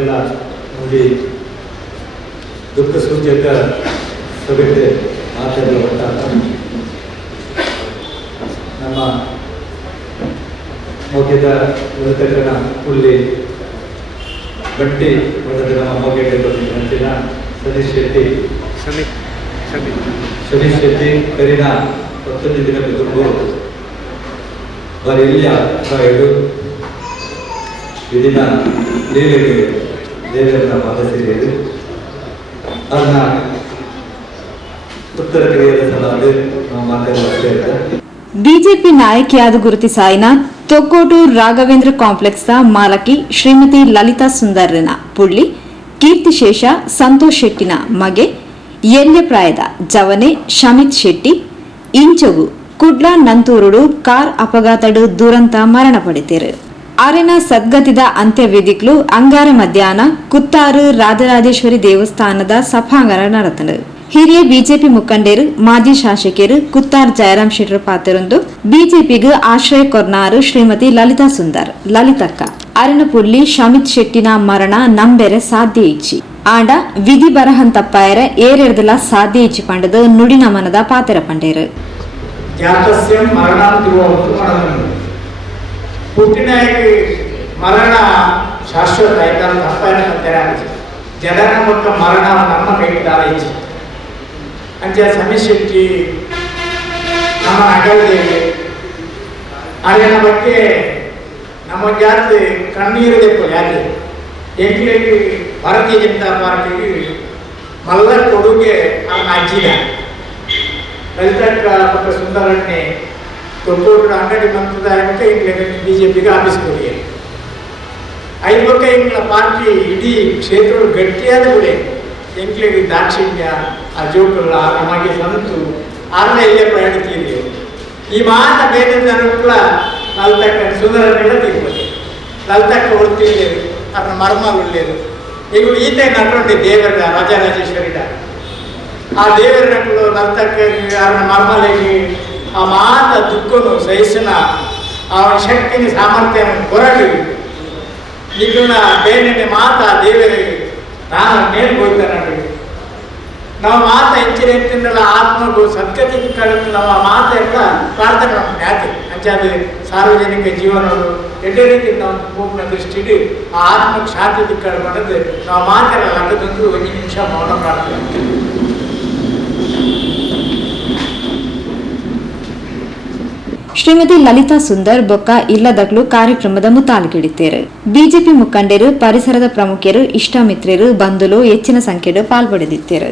ಅವರೆಲ್ಲ ನೋಡಿ ದುಃಖ ಸೂಚಕ ಸಭೆಗೆ ಮಾತೆಲ್ಲ ಒಟ್ಟಾಗ ನಮ್ಮ ಮೌಖ್ಯದ ವರ್ತಕನ ಹುಲ್ಲಿ ಬಟ್ಟಿ ಮಠದ ನಮ್ಮ ಮೌಖ್ಯ ಅಂಚಿನ ಸತೀಶ್ ಶೆಟ್ಟಿ ಕರಿನ 11 ದಿನ ಕುಟುಂಬ ಬರೆಯ ಕಾಯಡು ಇದನ್ನ ಲೀಲೆಗೆ ದೇವರನ್ನ ಪಾದಸಿರಿಯದು ಅದನ್ನ ಉತ್ತರ ಕ್ರಿಯೆಯ ಸಲಾದ ನಾವು ಮಾತಾಡುತ್ತಾ ಬಿಜೆಪಿ ನಾಯಕಿಯಾದ ಗುರುತಿಸಾಯಿನ ತೊಕ್ಕೋಟೂರು ರಾಘವೇಂದ್ರ ಕಾಂಪ್ಲೆಕ್ಸ್ ಮಾಲಕಿ ಶ್ರೀಮತಿ ಲಲಿತಾ ಸುಂದರ್ನ ಪುಳ್ಳಿ ಕೀರ್ತಿಶೇಷ ಸಂತೋಷ್ ಶೆಟ್ಟಿನ ಮಗೆ ಎಲ್ಯಪ್ರಾಯದ ಜವನೆ ಶಮಿತ್ ಶೆಟ್ಟಿ ಇಂಚಗು ಕುಡ್ಲ ನಂತೂರುಡು ಕಾರ್ ಅಪಘಾತಡು ದುರಂತ ಮರಣ ಪಡೆದರು. ಆರೆನ ಸದ್ಗತಿದ ಅಂತ್ಯವಿಧಿಗಳು ಅಂಗಾರ ಮಧ್ಯಾಹ್ನ ಕುತ್ತಾರು ರಾಜರಾಜೇಶ್ವರಿ ದೇವಸ್ಥಾನದ ಸಭಾಂಗಣ ನಡೆತನು. ಹಿರಿಯ ಬಿಜೆಪಿ ಮುಖಂಡರು ಮಾಜಿ ಶಾಸಕರು ಕುತ್ತಾರ್ ಜಯರಾಮ್ ಶೆಟ್ಟರ್ ಪಾತ್ರರೊಂದು ಬಿಜೆಪಿಗೆ ಆಶ್ರಯ ಕೊರ್ನಾರು ಶ್ರೀಮತಿ ಲಲಿತಾ ಸುಂದರ್ ಲಲಿತಕ್ಕ ಅರನಪುರ್ಲಿ ಶಮಿತ್ ಶೆಟ್ಟಿನ ಮರಣ ನಂಬೆರೆ ಸಾಧ್ಯ ಇಚ್ಚಿ ಆಂಡ ವಿಧಿ ಬರಹನ್ ತಪ್ಪಾಯರ ಏರೆರ್ದಲ ಸಾಧ್ಯ ಇಚ್ಚಿ ಪಂಡದು ನುಡಿ ನಮನದ ಪಾತೆರ ಪಂಡೇರು ಪುಟ್ಟಿನಾಯಕಿ ಮರಣ ಶಾಶ್ವತ ಆಯ್ತಾರ ತಪ್ಪಾಯ ಜನನ ಮಕ್ಕ ಮರಣ ನಮ್ಮ ಕೈಗಿದ್ದಾರ ಇಚ್ಚಿ ಅಂಚ ಸಮೀಶ್ ಶೆಟ್ಟಿ ನಮ್ಮ ಅಗಲ್ದೇವಿ ಅಲ್ಲಿನ ಬಗ್ಗೆ ನಮ್ಮ ಜಾತಿ ಕಣ್ಣೀರು ದೆಪ್ಪು ಯಾಕೆ ಎಂಟ್ಲಿಗೆ ಭಾರತೀಯ ಜನತಾ ಪಾರ್ಟಿಗೆ ಮಲ್ಲ ಕೊಡುಗೆ ಅವನ ಅಜ್ಜಿದ ಲಲಿತಕ್ಕ ಪಕ್ಕ ಸುಂದರಣ್ಣೆ ತೊಕ್ಕೋಟು ಅಂಗಡಿ ಮಂತ್ರದಾಯಕ್ಕೆ ಇಂಗ್ಲೆಂಡ್ ಬಿಜೆಪಿಗೆ ಆಫೀಸ್ ಕೊಡಿ ಐದು ಪಕ್ಕ ಇಂಗ್ಲ ಪಾರ್ಟಿ ಇಡೀ ಕ್ಷೇತ್ರ ಗಟ್ಟಿಯಾದ ಗುಳೆ ಎಂಕ್ಲಿಗೆ ದಾಕ್ಷಿಣ್ಯ ಆ ಜೋಕುಲ್ಲ ನಮಗೆ ಸಂತು ಆರನ ಇಲ್ಲೇ ಪ್ರಯಾಣಿತೀರಿ ಈ ಮಾತ ಬೇರೆ ಜನಕ್ಕಳ ಲಲಿತಕ್ಕ ಸುಂದರನ್ನೆಲ್ಲ ತಿರ್ಬೋದು ಲಲಿತಕ್ಕ ಹೊಡ್ತಿರ್ಲೇರು ಅದನ್ನ ಮರ್ಮ ಉಳ್ಳೇರು ಈಗ ಈತ ನಟುಂಡೆ ದೇವರ ರಾಜರಾಜೇಶ್ವರಿಡ ಆ ದೇವರ ನಟಲು ಲಲಿತಕ್ಕ ಅದನ್ನ ಮರ್ಮಲೆಗೆ ಆ ಮಾತ ದುಃಖನು ಸಹಿಸನ ಅವನ ಶಕ್ತಿನ ಸಾಮರ್ಥ್ಯ ಹೊರಡಿ ನಿಗುಣ ಬೇನೆ ಮಾತ ದೇವರಿಗೆ ನಾನು ಮೇಲ್ ಹೋಗ್ತಾನೆ ನಾವು ಮಾತ ಹೆಚ್ಚಿನ ಹೆಚ್ಚಿನಲ್ಲ ಆತ್ಮಗೂ ಸದ್ಗತಿ ಕಳೆದು ನಾವು ಆ ಮಾತೆಲ್ಲ ಪ್ರಾರ್ಥನೆ ನಮ್ಮ ಖ್ಯಾತಿ ಅಂಚಾದ ಸಾರ್ವಜನಿಕ ಜೀವನಗಳು ಎಡ್ಡೆ ರೀತಿ ನಾವು ಪೂರ್ಣ ದೃಷ್ಟಿಡಿ ಆ ಆತ್ಮಕ್ಕೆ ಶಾಂತಿ ದಿಕ್ಕಳು ಮಾಡೋದು ನಾವು ಮಾತೆಲ್ಲ ಲಗ್ಗದೊಂದು 1 ನಿಮಿಷ ಮೌನ ಪ್ರಾರ್ಥನೆ. ಶ್ರೀಮತಿ ಲಲಿತಾ ಸುಂದರ್ ಬೊಕ್ಕ ಇಲ್ಲದಕ್ಲು ಕಾರ್ಯಕ್ರಮದ ಮುತಾಲಿಗಿಡಿತೇರು. ಬಿಜೆಪಿ ಮುಖಂಡರು ಪರಿಸರದ ಪ್ರಮುಖರು ಇಷ್ಟ ಮಿತ್ರರು ಬಂಧುಲು ಹೆಚ್ಚಿನ ಸಂಖ್ಯೆಡು ಪಾಲ್ಪಡೆದಿದ್ದೇರು.